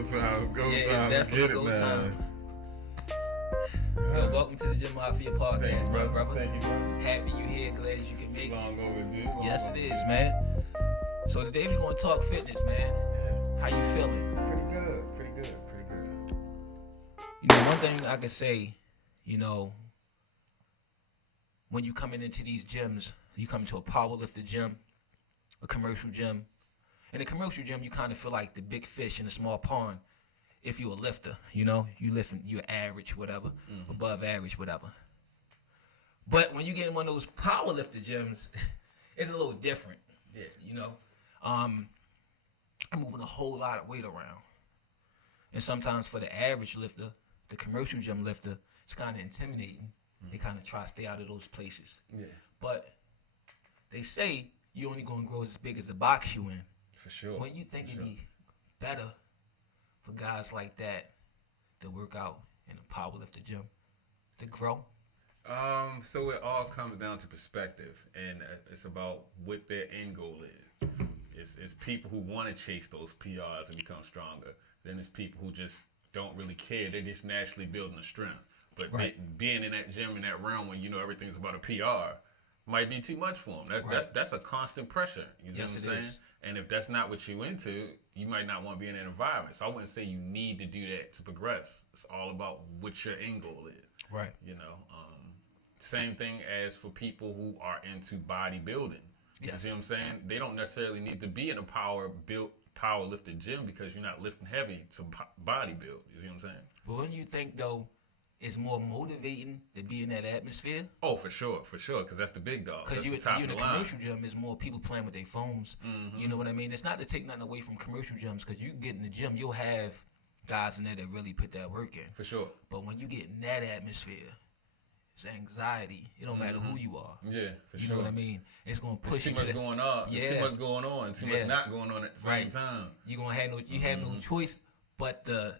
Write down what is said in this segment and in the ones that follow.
It's definitely go time. Yo, welcome to the Gym Mafia podcast, my brother. Thank you, bro. Happy you here, glad you can make it. Long overdue. Yes, it is, man. So today we're gonna talk fitness, man. How you feeling? Pretty good. You know, one thing I can say, you know, when you coming into these gyms, you come to a powerlifter gym, a commercial gym. In a commercial gym, you kind of feel like the big fish in a small pond. If you're a lifter, you know, you're average, whatever, above average, whatever. But when you get in one of those powerlifter gyms, it's a little different. Yeah, you know, I'm moving a whole lot of weight around, and sometimes for the average lifter, the commercial gym lifter, it's kind of intimidating. They kind of try to stay out of those places. Yeah. But they say you're only going to grow as big as the box you in. For sure. When you think it'd be better for guys like that to work out in a powerlifter gym to grow? So it all comes down to perspective, and it's about what their end goal is. It's people who want to chase those PRs and become stronger. Then there's people who just don't really care. They're just naturally building a strength. But being in that gym, in that realm where you know everything's about a PR, might be too much for them. That's a constant pressure. You know what I'm saying? Is. And if that's not what you're into, you might not want to be in that environment. So I wouldn't say you need to do that to progress. It's all about what your end goal is. Right. You know, same thing as for people who are into bodybuilding. Yes. You see what I'm saying? They don't necessarily need to be in a powerlifting gym because you're not lifting heavy to bodybuild. You see what I'm saying? But when you think, though, it's more motivating to be in that atmosphere? Oh, for sure, because that's the big dog. Because you in a commercial gym, there's more people playing with their phones. Mm-hmm. You know what I mean? It's not to take nothing away from commercial gyms, because you get in the gym, you'll have guys in there that really put that work in. For sure. But when you get in that atmosphere, it's anxiety. It don't matter who you are. Yeah, for sure. You know what I mean? It's going to push you to too much going on. Yeah. Too much going on. Too much not going on at the same time. You're going to have no choice. But yeah,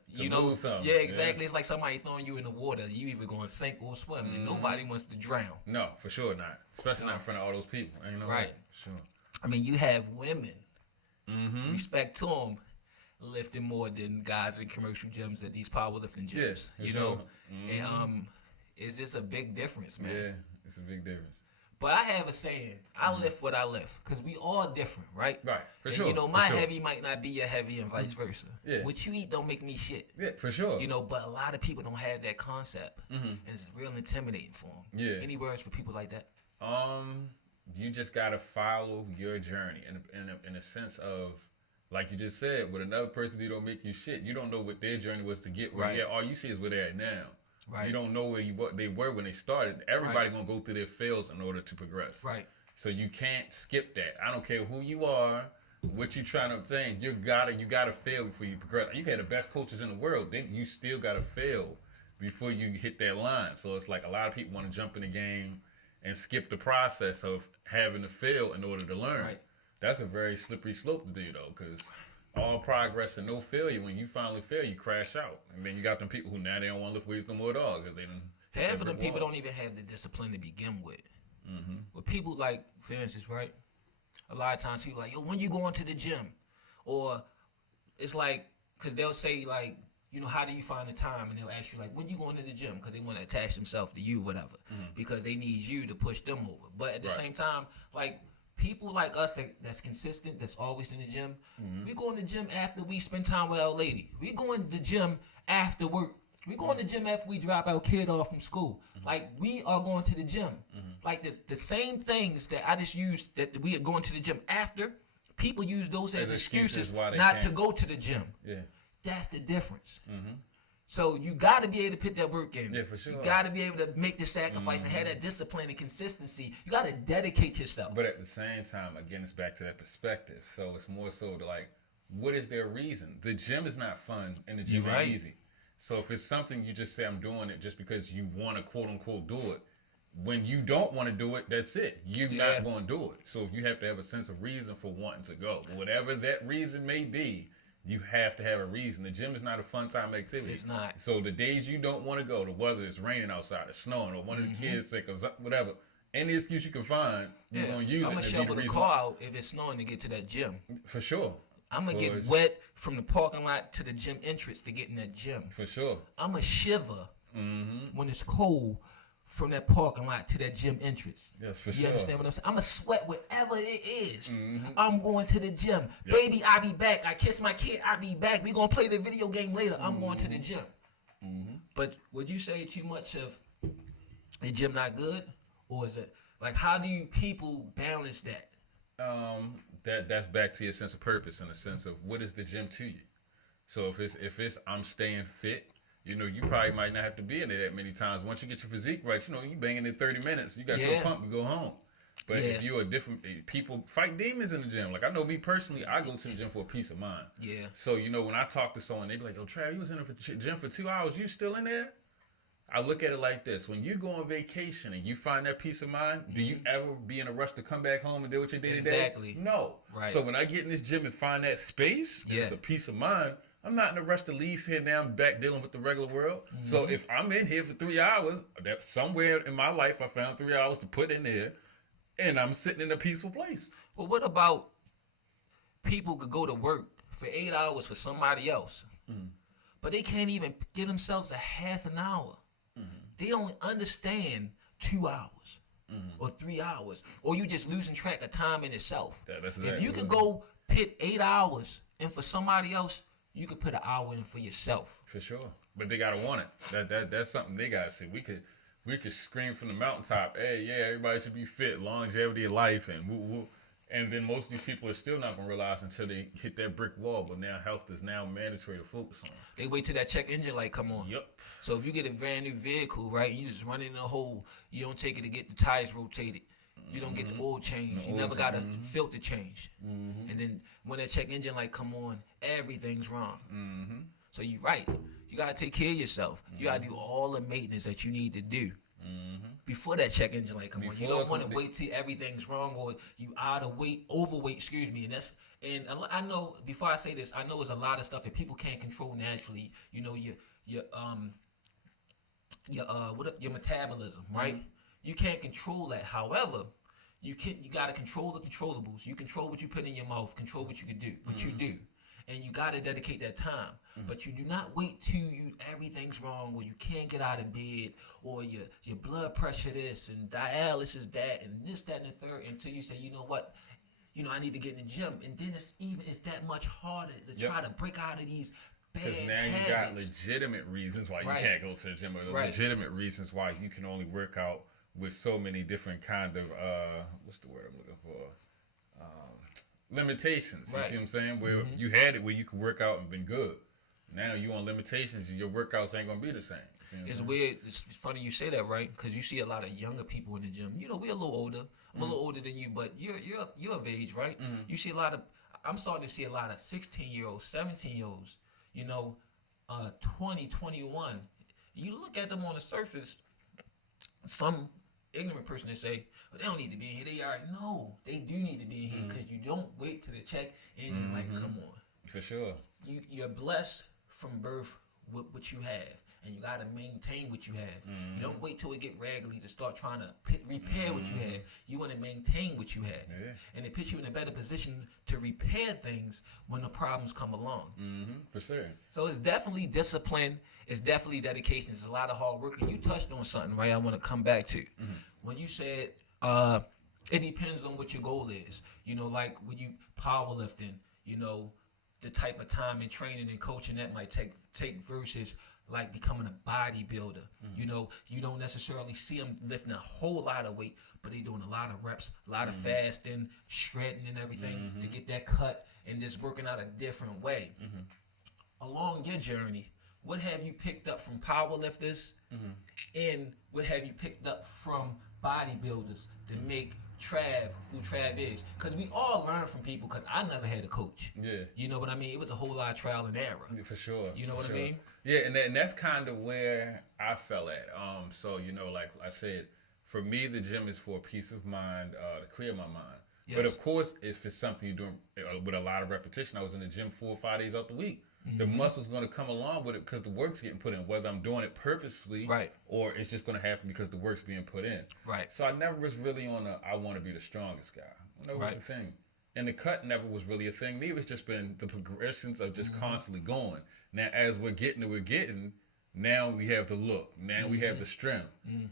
exactly. Yeah. It's like somebody throwing you in the water. You either going to sink or swim. And nobody wants to drown. No, for sure not. Especially not in front of all those people. Ain't no way. Sure. I mean, you have women. Mm-hmm. Respect to them, lifting more than guys in commercial gyms at these powerlifting gyms. Yes, you know, and is this a big difference, man? Yeah, it's a big difference. But I have a saying, I lift what I lift, because we all different, right? Right, for sure. You know, my heavy might not be your heavy and vice versa. Yeah. What you eat don't make me shit. Yeah, for sure. You know, but a lot of people don't have that concept, and it's real intimidating for them. Yeah. Any words for people like that? You just got to follow your journey in a sense of, like you just said, with another person who don't make you shit, you don't know what their journey was to get where all you see is where they're at now. Right. You don't know where they were when they started. Everybody gonna go through their fails in order to progress. Right. So you can't skip that. I don't care who you are, what you trying to obtain. You gotta fail before you progress. You can have the best coaches in the world, then you still gotta fail before you hit that line. So it's like a lot of people want to jump in the game and skip the process of having to fail in order to learn. Right. That's a very slippery slope to do though, because all progress and no failure. When you finally fail, you crash out. And then you got them people who now they don't want to lift weights no more at all because they didn't. Half of them people don't even have the discipline to begin with. Mm-hmm. But people like, for instance, right? A lot of times people like, yo, when you going to the gym? Or it's like, because they'll say like, you know, how do you find the time? And they'll ask you like, when you going to the gym? Because they want to attach themselves to you, whatever. Because they need you to push them over. But at the same time, like, people like us that's consistent, that's always in the gym, we go in the gym after we spend time with our lady. We go in the gym after work. We go in the gym after we drop our kid off from school. Like, we are going to the gym. Like, the same things that I just used that we are going to the gym after, people use those as excuses not to go to the gym. Yeah. That's the difference. So you got to be able to put that work in. Yeah, for sure. You got to be able to make the sacrifice and have that discipline and consistency. You got to dedicate yourself. But at the same time, again, it's back to that perspective. So it's more so to like, what is their reason? The gym is not fun and the gym ain't easy. So if it's something you just say, I'm doing it just because you want to quote unquote do it, when you don't want to do it, that's it. You're not going to do it. So you have to have a sense of reason for wanting to go. Whatever that reason may be, you have to have a reason. The gym is not a fun time activity. It's not. So the days you don't want to go, the weather is raining outside, it's snowing, or one of the kids sick, or whatever, any excuse you can find, you're going to use it. I'm going to shovel the car out if it's snowing to get to that gym. For sure. I'm going to get wet from the parking lot to the gym entrance to get in that gym. For sure. I'm going to shiver when it's cold from that parking lot to that gym entrance. Yes, for sure. You understand what I'm saying? I'm going to sweat whatever it is. I'm going to the gym. Yep. Baby, I'll be back. I kiss my kid, I'll be back. We're going to play the video game later. I'm going to the gym. But would you say too much of the gym not good? Or is it, like, how do you people balance that? That's back to your sense of purpose, in the sense of what is the gym to you. So if it's I'm staying fit, you know, you probably might not have to be in there that many times. Once you get your physique right, you know, you banging in 30 minutes, you got your pump, you go home. But if you're a different, people fight demons in the gym. Like, I know me personally, I go to the gym for a peace of mind. Yeah. So, you know, when I talk to someone, they be like, yo, Trav, you was in the gym for 2 hours, you still in there? I look at it like this. When you go on vacation and you find that peace of mind, do you ever be in a rush to come back home and do what you did today? Exactly. No. Right. So when I get in this gym and find that space, it's a peace of mind, I'm not in a rush to leave here now. I'm back dealing with the regular world. So if I'm in here for 3 hours, that somewhere in my life I found 3 hours to put in there, and I'm sitting in a peaceful place. Well, what about people could go to work for 8 hours for somebody else, but they can't even give themselves a half an hour. They don't understand 2 hours or 3 hours, or you just losing track of time in itself. If you could go put 8 hours in for somebody else, you could put an hour in for yourself. For sure, but they gotta want it. That's something they gotta see. We could scream from the mountaintop, hey, yeah, everybody should be fit, longevity of life, and woo. And then most of these people are still not going to realize until they hit that brick wall. But now health is now mandatory to focus on. They wait till that check engine light come on. Yep. So if you get a brand new vehicle, right, you just run it in a hole. You don't take it to get the tires rotated. You don't get the oil change. You never got a filter change. And then when that check engine light come on, everything's wrong. So you're right. You got to take care of yourself. You got to do all the maintenance that you need to do. Before that check engine light come on. You don't want to wait till everything's wrong or you overweight, and I know, before I say this, I know there's a lot of stuff that people can't control naturally. You know, your metabolism, right? You can't control that. However, you got to control the controllables. You control what you put in your mouth, control what you can do, what you do. And you got to dedicate that time. But you do not wait till everything's wrong, or you can't get out of bed, or your blood pressure this, and dialysis that, and this, that, and the third, until you say, you know what, I need to get in the gym. And then it's that much harder to try to break out of these bad habits. Because now you got legitimate reasons why you can't go to the gym, or legitimate reasons why you can only work out with so many different kind of, what's the word I'm looking for? Limitations. You see what I'm saying? Where you had it where you could work out and been good. Now you on limitations, and your workouts ain't gonna be the same. It's weird. It's funny you say that, right? Because you see a lot of younger people in the gym. You know, we're a little older. I'm a little older than you, but you're of age, right? You see a lot of. I'm starting to see a lot of 16-year-olds, 17-year-olds. 20, 21. You look at them on the surface. Some ignorant person they say, they don't need to be in here. They are. No, they do need to be in here, because you don't wait till the check engine light come on. For sure. You're blessed from birth with what you have, and you got to maintain what you have. You don't wait till it get raggedy to start trying to repair what you have. You want to maintain what you have, and it puts you in a better position to repair things when the problems come along. For sure. So it's definitely discipline. It's definitely dedication. It's a lot of hard work. And you touched on something, right? I want to come back to when you said it depends on what your goal is. Like when you powerlifting, the type of time and training and coaching that might take versus like becoming a bodybuilder. You don't necessarily see them lifting a whole lot of weight, but they doing a lot of reps, a lot of fasting, shredding and everything to get that cut, and just working out a different way. Along your journey, what have you picked up from powerlifters, and what have you picked up from bodybuilders to make Trav who Trav is? Because we all learn from people, because I never had a coach. Yeah. You know what I mean? It was a whole lot of trial and error. Yeah, for sure. You know what I mean? Yeah, and that's kind of where I fell at. So, like I said, for me, the gym is for peace of mind, to clear my mind. Yes. But of course, if it's something you're doing with a lot of repetition, I was in the gym 4 or 5 days out the week. The muscle's going to come along with it because the work's getting put in, whether I'm doing it purposefully or it's just going to happen because the work's being put in. Right. So I never was really on I want to be the strongest guy. That was the thing. And the cut never was really a thing. Maybe it's just been the progressions of just constantly going. Now, as we're getting, now we have the look. Now we have the strength.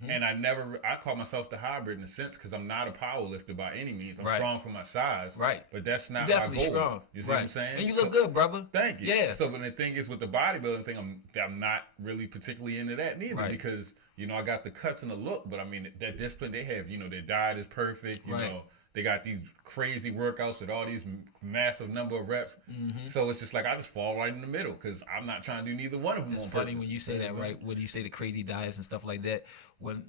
And I call myself the hybrid in a sense because I'm not a power lifter by any means. I'm strong for my size. Right. But that's not my goal. Strong. You see what I'm saying? And you look good, brother. Thank you. Yeah. So, but the thing is with the bodybuilding thing, I'm not really particularly into that neither because, I got the cuts and the look, but I mean, that discipline they have, their diet is perfect, you know. They got these crazy workouts with all these massive number of reps. So it's just like I just fall right in the middle because I'm not trying to do neither one of them. It's funny when you say that, right? When you say the crazy diets and stuff like that. When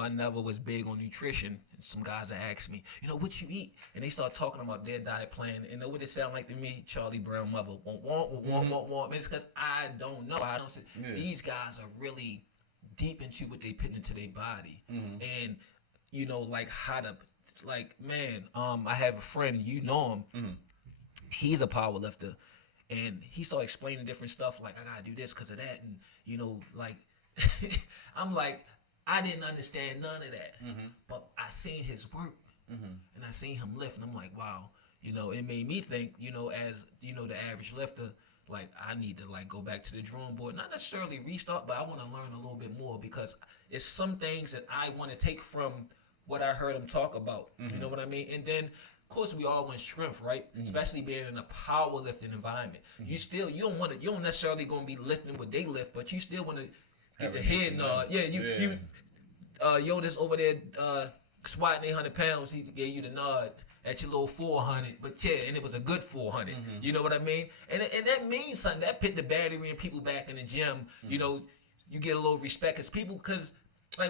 I never was big on nutrition. Some guys that ask me, what you eat? And they start talking about their diet plan. And what it sound like to me? Charlie Brown mother. Want. It's because I don't know. I don't say these guys are really deep into what they put into their body. And, like how to... I have a friend, you know him. He's a power lifter, and he started explaining different stuff. Like, I gotta do this because of that, and I'm like, I didn't understand none of that, but I seen his work, and I seen him lift, and I'm like, wow, it made me think, as the average lifter, like I need to go back to the drawing board, not necessarily restart, but I want to learn a little bit more because it's some things that I want to take from what I heard him talk about. You know what I mean? And then, of course, we all want strength, right? Especially being in a powerlifting environment. You don't necessarily going to be lifting what they lift, but you still want to get the head nod. This over there squatting 800 pounds, he gave you the nod at your little 400, but and it was a good 400. You know what I mean? And that means something. That put the battery and people back in the gym. You get a little respect because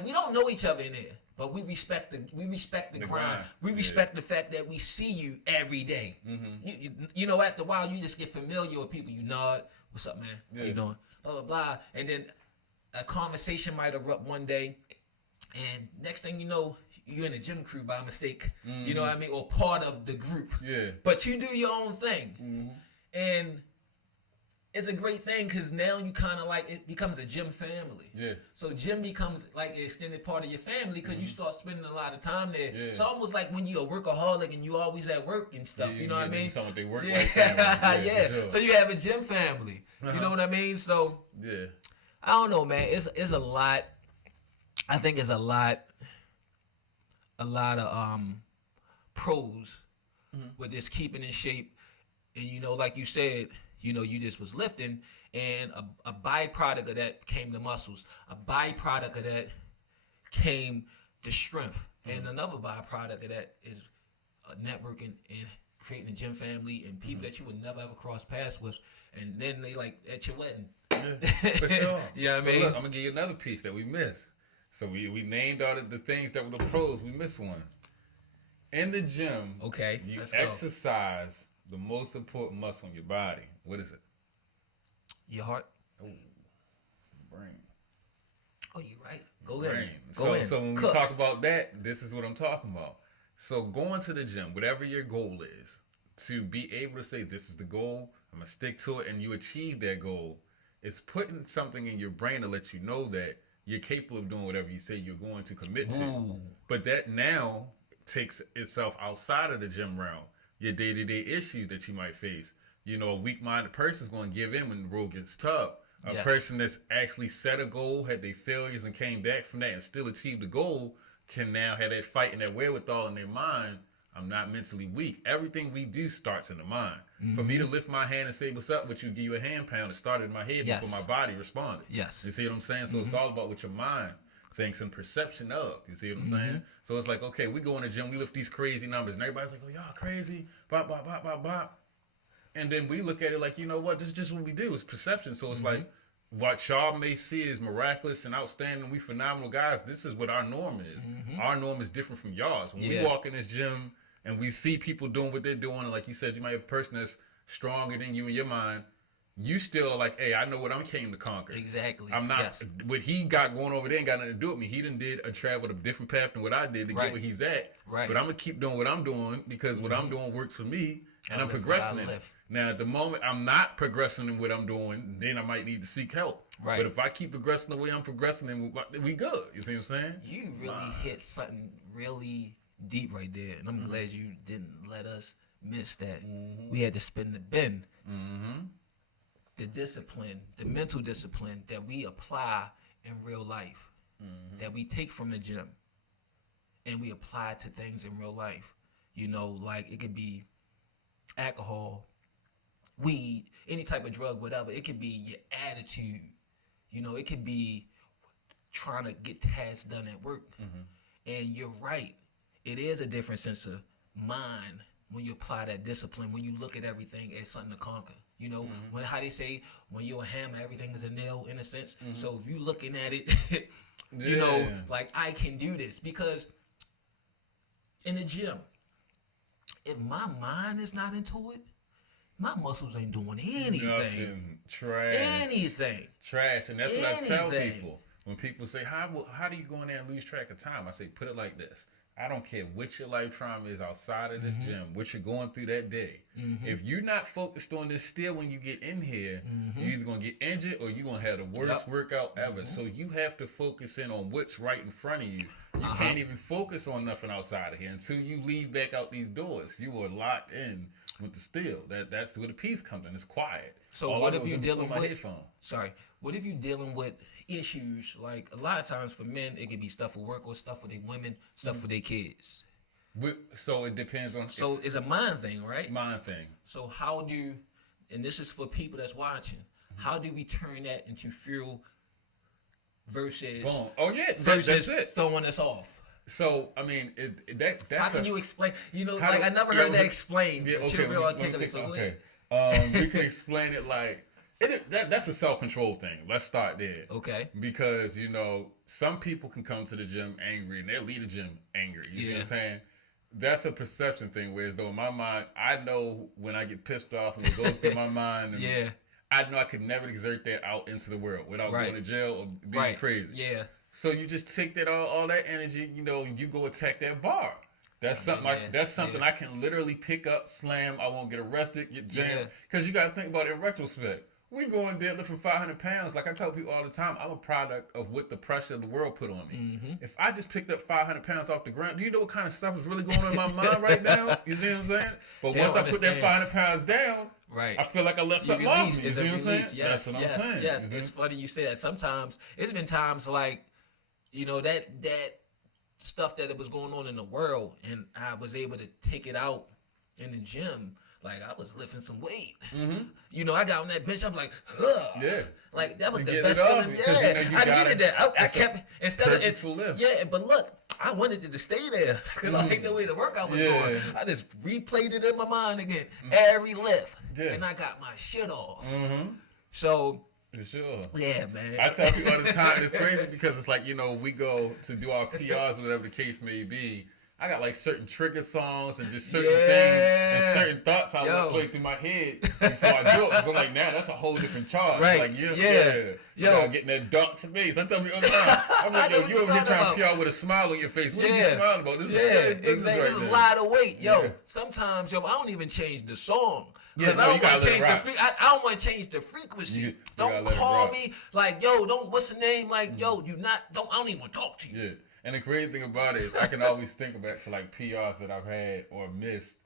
we don't know each other in there. But we respect the grind. We respect the fact that we see you every day. After a while, you just get familiar with people. You nod, what's up, man? How you doing? Blah, blah, blah. And then a conversation might erupt one day. And next thing you know, you're in a gym crew by mistake. You know what I mean? Or part of the group. Yeah. But you do your own thing. And it's a great thing because now you kind of it becomes a gym family. Yeah. So gym becomes like an extended part of your family because you start spending a lot of time there. Yeah. It's almost like when you're a workaholic and you always at work and stuff. You know what I mean? Some of they work like family. Sure. So you have a gym family. You know what I mean? So I don't know, man. It's a lot. I think it's a lot of pros with this keeping in shape, and like you said. You just was lifting, and a byproduct of that came the muscles. A byproduct of that came the strength. And another byproduct of that is networking and creating a gym family and people that you would never ever cross paths with. And then they at your wedding. Yeah, for sure. You know what I mean? Look, I'm going to give you another piece that we missed. So we named all the things that were the pros. We missed one. In the gym, you exercise the most important muscle in your body. What is it? Your heart. Oh, brain. Oh, you right. Go ahead. So when we talk about that, this is what I'm talking about. So going to the gym, whatever your goal is, to be able to say this is the goal, I'm gonna stick to it, and you achieve that goal, it's putting something in your brain to let you know that you're capable of doing whatever you say you're going to commit to. But that now takes itself outside of the gym realm. Your day-to-day issues that you might face. A weak-minded person is going to give in when the road gets tough. A person that's actually set a goal, had their failures and came back from that and still achieved the goal can now have that fight and that wherewithal in their mind. I'm not mentally weak. Everything we do starts in the mind. For me to lift my hand and say, what's up with you, give you a hand pound, it started in my head before my body responded. Yes. You see what I'm saying? So it's all about what your mind thinks and perception of. You see what I'm saying? So it's like, okay, we go in the gym, we lift these crazy numbers, and everybody's like, oh, y'all crazy, bop, bop, bop, bop, bop. And then we look at it like, you know what, this is just what we do. It's perception. So it's like, what y'all may see is miraculous and outstanding, we phenomenal guys, this is what our norm is. Our norm is different from y'all's. When we walk in this gym and we see people doing what they're doing, and like you said, you might have a person that's stronger than you in your mind, you still are like, hey, I know what I came to conquer. Exactly. I'm not, what he got going over there ain't got nothing to do with me. He done traveled a different path than what I did to get where he's at. Right. But I'm going to keep doing what I'm doing because what I'm doing works for me and I'm progressing in it. Now, at the moment I'm not progressing in what I'm doing, then I might need to seek help. Right. But if I keep progressing the way I'm progressing, then we good. You see what I'm saying? You really hit something really deep right there. And I'm glad you didn't let us missed that. We had to spin the bin. The discipline, the mental discipline that we apply in real life, that we take from the gym, and we apply to things in real life. You know, like it could be alcohol, weed, any type of drug, whatever. It could be your attitude. You know, it could be trying to get tasks done at work. And you're right. It is a different sense of mind when you apply that discipline, when you look at everything as something to conquer. You know, when how they say, when you're a hammer, everything is a nail in a sense. So if you're looking at it, you know, like I can do this. Because in the gym, if my mind is not into it, my muscles ain't doing anything. Nothing. Trash. Anything. Trash. And that's what I tell people. When people say, how do you go in there and lose track of time? I say, put it like this. I don't care what your life trauma is outside of this gym, what you're going through that day. If you're not focused on this still when you get in here, you're either going to get injured or you're going to have the worst workout ever. So you have to focus in on what's right in front of you. You can't even focus on nothing outside of here until you leave back out these doors. You are locked in with the still. That's where the peace comes in. It's quiet. So all what I if do you're is dealing put my with headphone. what if you're dealing with issues, like a lot of times for men it could be stuff with work or stuff with their women, stuff with their kids. So it depends on. So it's a mind thing, right? Mind thing. So how do, and this is for people that's watching, how do we turn that into fuel versus Boom. Oh yeah, versus that's it. throwing us off? So I mean, that's how can you explain? You know, like I never heard that explained. Yeah, okay. You're real articulate. So okay. We can explain it like that's a self-control thing. Let's start there. Okay. Because you know, some people can come to the gym angry and they'll leave the gym angry. You see what I'm saying? That's a perception thing. Whereas though in my mind, I know when I get pissed off and it goes through my mind. And I know I could never exert that out into the world without going to jail or being crazy. Yeah. So you just take that all that energy, you know, and you go attack that bar. That's something I can literally pick up, slam. I won't get arrested, get jammed. Because you got to think about it in retrospect. We go and deadlift for 500 pounds. Like I tell people all the time, I'm a product of what the pressure of the world put on me. If I just picked up 500 pounds off the ground, do you know what kind of stuff is really going on in my mind right now? You see what I'm saying? But once I put that 500 pounds down, I feel like I let something off me. You see what I'm saying? Yes, that's what I'm saying. Yes, it's funny you say that. Sometimes, it's been times like, you know, that stuff that was going on in the world, and I was able to take it out in the gym. Like I was lifting some weight. You know, I got on that bench. I'm like, ugh. Yeah. Like that was the best feeling. Yeah, you know, I needed that. I kept instead of lift. Yeah, but look, I wanted it to stay there because I liked the way the workout was going. I just replayed it in my mind again, every lift, and I got my shit off. So. For sure. Yeah, man. I tell people all the time, it's crazy because it's like, you know, we go to do our PRs or whatever the case may be. I got like certain trigger songs and just certain things and certain thoughts I would play through my head before I do it. Because I'm like, now that's a whole different charge. Right. Like, yo, getting that dark space. I tell me all the time. I'm like, yo, you over here trying to PR with a smile on your face. What are you smiling about? This is exactly. It's a lot of weight. Yo, sometimes, I don't even change the song. Because I don't want to change I don't want to change the frequency. Don't call me like, yo, what's the name? Like, yo, I don't even want to talk to you. Yeah. And the crazy thing about it is I can always think back to like PRs that I've had or missed.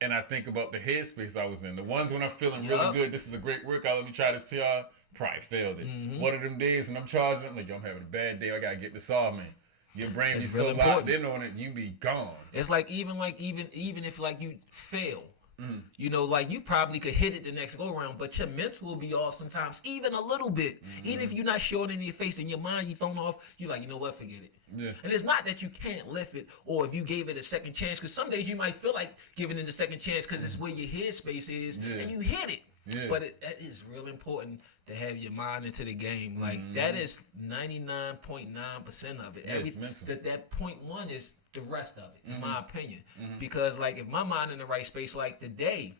And I think about the headspace I was in. The ones when I'm feeling really good, this is a great workout, let me try this PR, probably failed it. One of them days when I'm charging, I'm like, yo, I'm having a bad day, I got to get this off, man. Your brain be so locked in on it, you be gone. It's like even if like you fail, you know, like you probably could hit it the next go around, but your mental will be off sometimes, even a little bit. Even if you're not showing it in your face, in your mind you thrown off, you like, you know what, forget it. Yeah. And it's not that you can't lift it, or if you gave it a second chance, because some days you might feel like giving it a second chance because it's where your headspace is, and you hit it. Yeah. But that is real important to have your mind into the game. Like that is 99.9% of it. That 0.1 is the rest of it, in my opinion. Because like if my mind in the right space, like today,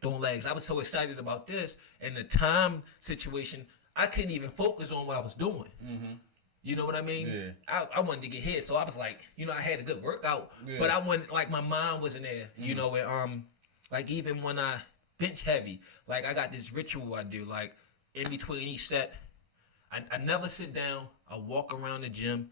doing legs, I was so excited about this, and the time situation, I couldn't even focus on what I was doing. You know what I mean? Yeah. I wanted to get hit, so I was like, you know, I had a good workout, but I wanted, like, my mind wasn't there. You know, and like even when I bench heavy, like I got this ritual I do, like in between each set, I never sit down. I walk around the gym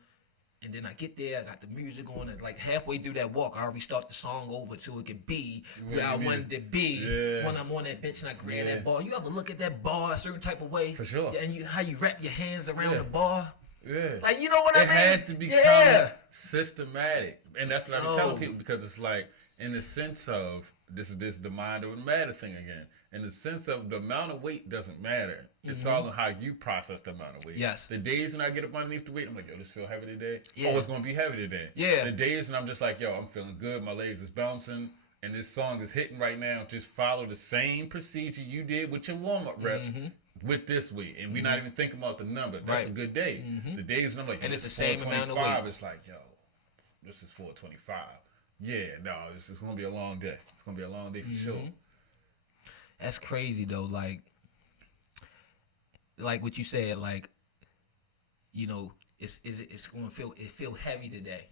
And then I get there, I got the music on, and like halfway through that walk, I already start the song over so it can be where I wanted to be when I'm on that bench and I grab that bar. You ever look at that bar a certain type of way? For sure. And how you wrap your hands around the bar? Yeah. Like, you know what I mean? It has to become systematic. And that's what I'm telling people, because it's like, in the sense of, this is the mind over matter thing again. In the sense of the amount of weight doesn't matter. It's all on how you process the amount of weight. Yes. The days when I get up underneath the weight, I'm like, yo, this feel heavy today. Yeah. Oh, it's going to be heavy today. Yeah. The days when I'm just like, yo, I'm feeling good. My legs is bouncing. And this song is hitting right now. Just follow the same procedure you did with your warm-up reps with this weight. And we're not even thinking about the number. That's a good day. The days when I'm like, and it's the same amount of weight. It's like, yo, this is 425. Yeah, no, this is going to be a long day. It's going to be a long day for sure. That's crazy though. Like what you said, like, you know, it's gonna feel heavy today,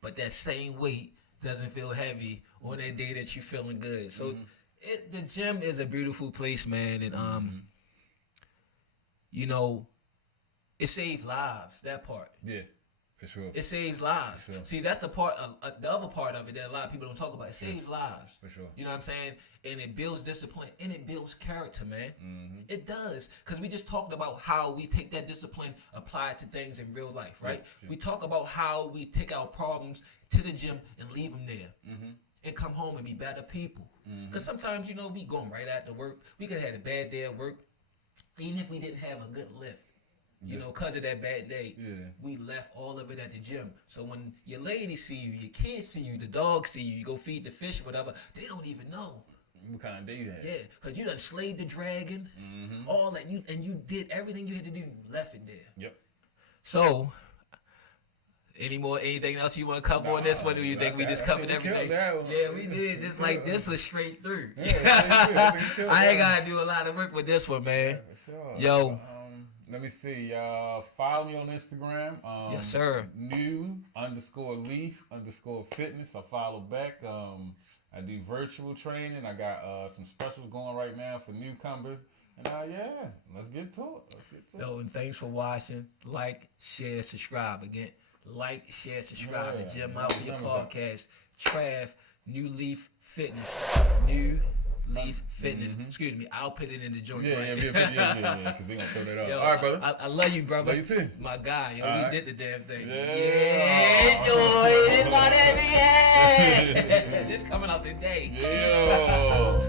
but that same weight doesn't feel heavy on that day that you're feeling good. So the gym is a beautiful place, man, and you know, it saves lives. That part. Yeah. For sure. It saves lives. For sure. See, that's the part, the other part of it that a lot of people don't talk about. It saves lives. For sure. You know what I'm saying? And it builds discipline and it builds character, man. It does. Because we just talked about how we take that discipline, apply it to things in real life, right? We talk about how we take our problems to the gym and leave them there. And come home and be better people. Because sometimes, you know, we going right after work. We could have had a bad day at work. Even if we didn't have a good lift. You know, because of that bad day, we left all of it at the gym. So when your ladies see you, your kids see you, the dogs see you, you go feed the fish, whatever, they don't even know. What kind of day you had? Yeah, because you done slayed the dragon, all that, you did everything you had to do, you left it there. Yep. So, anything else you want to cover on this one? Or you think we just covered everything? Yeah, we did. This was straight through. I ain't got to do a lot of work with this one, man. For sure. Yo. Let me see. Follow me on Instagram. Yes, sir. new_leaf_fitness. I follow back. I do virtual training. I got some specials going right now for newcomers. And let's get to it. Yo, and thanks for watching. Like, share, subscribe. Again, like, share, subscribe. The Yirmeyahuw podcast. Trav, New Leaf Fitness. New Leaf Fitness. Excuse me, I'll put it in the joint. Yeah, because we're going to throw that out. Yo, all right, brother. I love you, brother. Love you too. My guy. Yo, we did the damn thing. Yeah. It's about every This coming out today. Yeah.